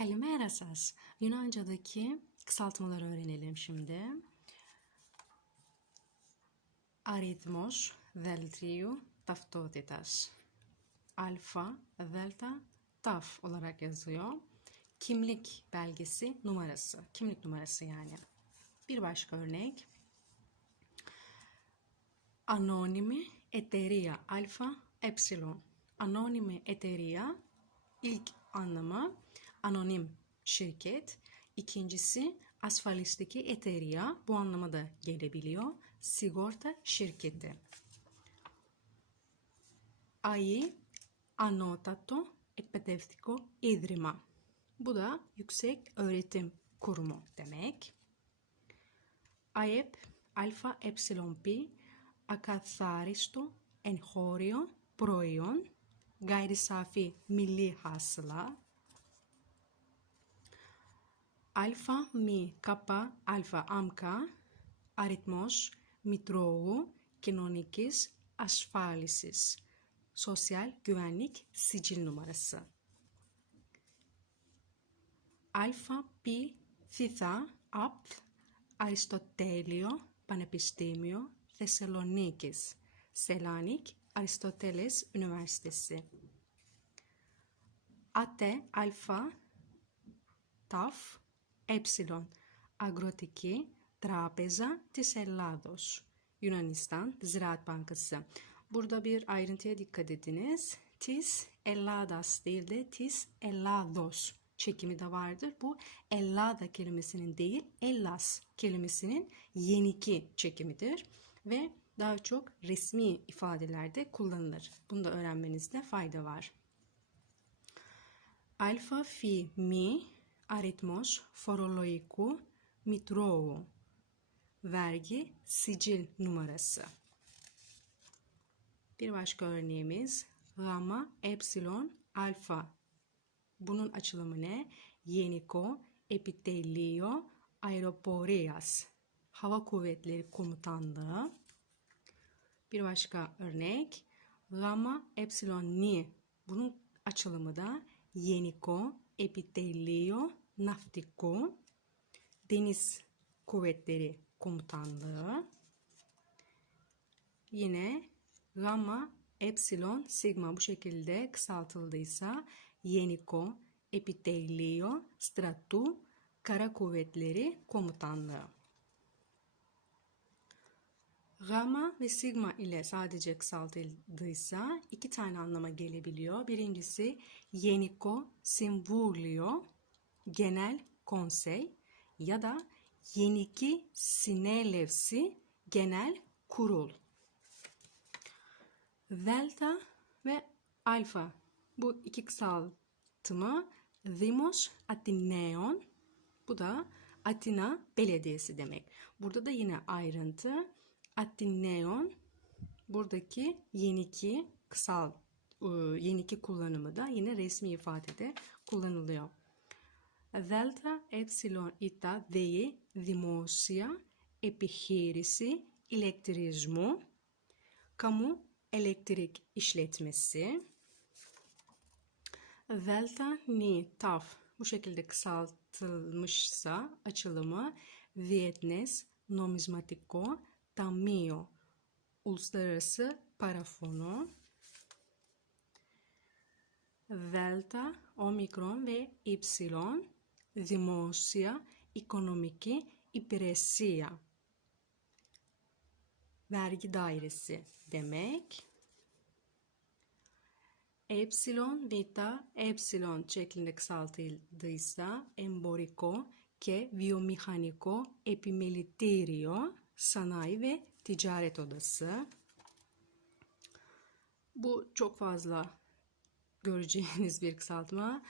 Kalimera σας. Yunanca'daki kısaltmaları öğrenelim şimdi. Αριθμός δελτίου ταυτότητας. Alfa, delta, taf olarak yazıyor. Kimlik belgesi numarası. Kimlik numarası yani. Bir başka örnek. Anonimi εταιρεία alfa epsilon. Anonimi εταιρεία ilk anlamı anonim şirket. İkincisi asfalistiki εταιρεία bu anlama da gelebiliyor. Sigorta şirketi. ΑΗ Annotato Εκπαιδευτικό Ίδρυμα. Bu da yüksek öğretim kurumu demek. ΑΕΠ Alfa Epsilon Pi Ακαθάριστο εγχώριο προϊόν gayri safi milli αλφα μη καπα αλφα άμκα αριθμός Μητρώου Κοινωνικής Ασφάλισης. Σοσιαλ Güvenlik Sicil Numarası Αλφα Πι Θηθα Απτ Αριστοτέλειο Πανεπιστήμιο Θεσσαλονίκης. Σελανικ Aristoteles Üniversitesi Ατέ αλφα ταφ Epsilon Agrotiki Trapeza της Ελλάδος Yunanistan Ziraat Bankası Burada bir ayrıntıya dikkat ediniz. Tis Elladas değil de Tis Ellados çekimi de vardır. Bu Ellada kelimesinin değil Ellas kelimesinin yeniki çekimidir. Ve daha çok resmi ifadelerde kullanılır. Bunu da öğrenmenizde fayda var. Alfa fi mi aritmos forολογικού mitroğu vergi sicil numarası. Bir başka örneğimiz gamma epsilon alfa. Bunun açılımı ne? Yeniko Epitelio Aeroporias. Hava Kuvvetleri Komutanlığı. Bir başka örnek. Gamma Epsilon Ni. Bunun açılımı da Yeniko Epitelio Naftiko. Deniz Kuvvetleri Komutanlığı. Yine gamma epsilon sigma bu şekilde kısaltıldıysa Yeniko Epitelio Stratu Kara Kuvvetleri Komutanlığı. Gamma ve sigma ile sadece kısaltıldıysa iki tane anlama gelebiliyor. Birincisi Yeniko Simvulio Genel Konsey ya da Yeniki Sinelevsi Genel Kurul. Delta ve alfa bu iki kısaltımı Dimos Atineon bu da Atina Belediyesi demek. Burada da yine ayrıntı Atineon buradaki yeniki kısal ıı, yeniki kullanımı da yine resmi ifadede kullanılıyor Delta Epsilon Ita Dei Δημόσια Επιχείρηση İlektrizmu Kamu Elektrik İşletmesi Delta Ni Taf bu şekilde kısaltılmışsa açılımı Vietnes Nomizmatiko Tamio Uluslararası Para Fonu Delta, Omikron ve Ipsilon Δημόσια Ekonomiki İpiresiya Vergi dairesi demek. Epsilon, beta, epsilon şeklinde kısaltıldıysa emboriko ke βιομηχανικό επιμελητήριο sanayi ve ticaret odası. Bu çok fazla göreceğiniz bir kısaltma.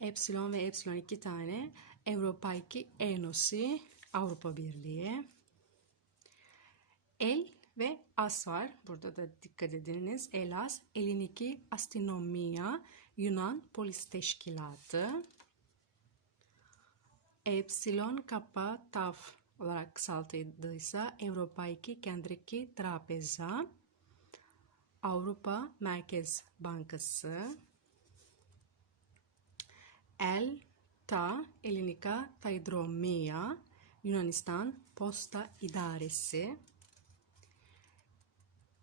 Epsilon ve epsilon iki tane Avrupa 2 Enosi Avrupa Birliği. El ve as var. Burada da dikkat ediniz. Elas, Eliniki Astinomia, Yunan Polis Teşkilatı. Epsilon Kappa Taf olarak kısaltıldıysa Avrupa 2 Kendriki Trapeza, Avrupa Merkez Bankası, El Τα ελληνικά ταϊδρομεία, Yunanistan posta idaresi.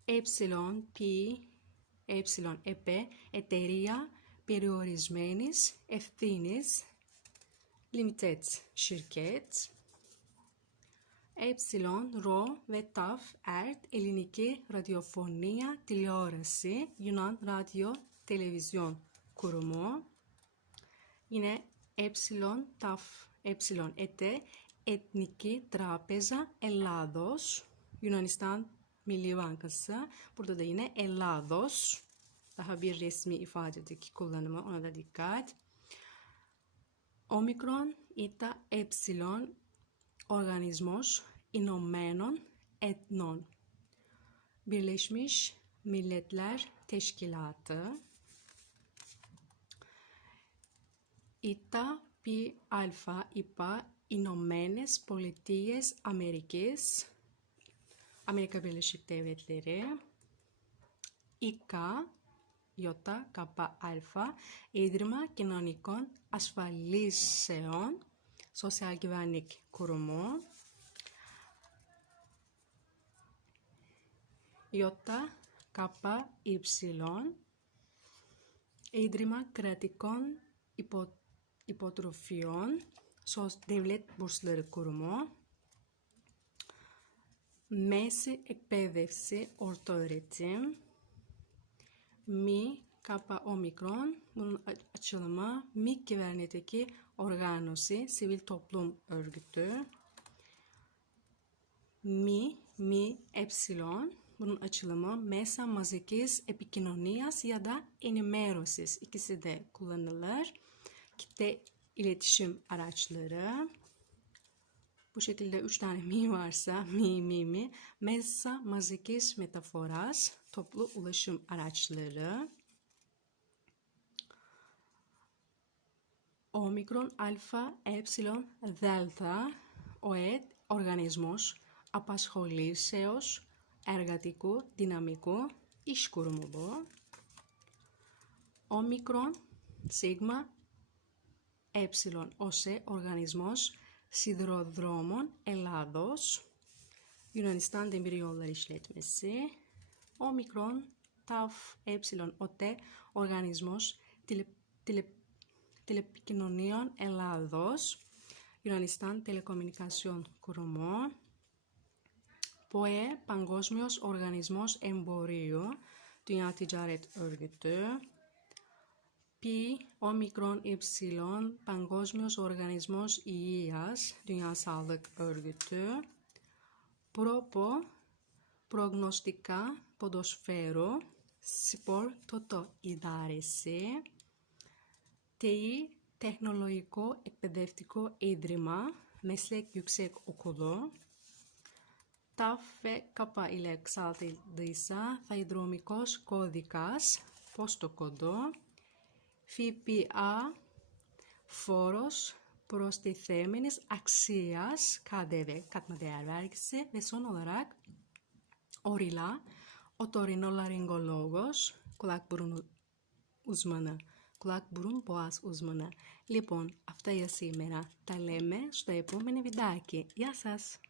Epsilon, Pi, Epsilon, ΕΠΕ, εταιρεία περιορισμένης ευθύνης, limited şirket. Epsilon, Ro ve Taf, Ert, Ελληνική Ραδιοφωνία, Τηλεόραση, Yunan Radyo Televizyon Kurumu. Yine Epsilon, Taf, Epsilon, Ete, Etniki Τράπεζα Ελλάδος, Yunanistan Milli Bankası. Burada da yine Elados. Daha bir resmi ifadedeki kullanımı ona da dikkat. Omikron, ita Epsilon, Οργανισμός Ηνωμένων Εθνών. Birleşmiş Milletler Teşkilatı. Η πι, αλφα, υπά, Ηνωμένες Πολιτείες Αμερικής, Amerika Birleşik Devletleri, ΙΚ, αλφα Ίδρυμα Κοινωνικών Ασφαλίσεων, Social Givanic Kurumu, ΙΚΑ, Ίδρυμα Κρατικών Υποτροφών, Kratικών İpo, İpotrophiyon Sos Devlet Bursları Kurumu Μέση εκπαίδευση, orta öğretim. Mi, kappa omikron, bunun açılımı Mİ Kibernetik Organosi, Sivil Toplum Örgütü. Mi, Mi, Epsilon, bunun açılımı Mesa Mazikis Epikinonías ya da Enimérosης. İkisi de kullanılır. Kitle iletişim araçları. Bu şekilde üç tane mi varsa mi mi mi. Mesa mazikis metaforas toplu ulaşım araçları. Omikron alfa epsilon delta οετ οργανισμός απασχολήσεως εργατικού δυναμικού iş kurumu bu. Ε, ο σε οργανισμός σιδηροδρόμων Ελλάδος, η ουρανιστάν εμπειριόλα ρίσλετ μεσή, ο μικρόν τάφ ε, οργανισμός τηλεπικοινωνίων Ελλάδος, η ουρανιστάν τηλεκομινικασίων Ποε ο παγκόσμιος οργανισμός εμπορίου, η ουρανιστάν π. όμικρον υψηλόν, ε, Παγκόσμιος Οργανισμός Υγείας, Dünya Sağlık Örgütü, Πρόπο, προγνωστικά, ποδοσφαίρο, σπορ, τοτο, ιδάρεση, ΤΕΙ, Τεχνολογικό Εκπαιδευτικό Ίδρυμα, μεσλέκ γιούξεκ οκολό ταφε ΚΑΠΑ ile εξαλτήδησα, Θαϊδρομικός Κώδικας, Πόστο Κοντό, ΦΠΑ, φόρος προστιθέμενης αξίας θένηση αξία, κατέβη, κατ' να διαβάζει, ο τωρινός λαρόγο, κουλαύουν οσμένα, κουλάκουν ποσούνα. Λοιπόν, αυτά για σήμερα. Τα λέμε στο επόμενο βιντάκι. Γεια σας!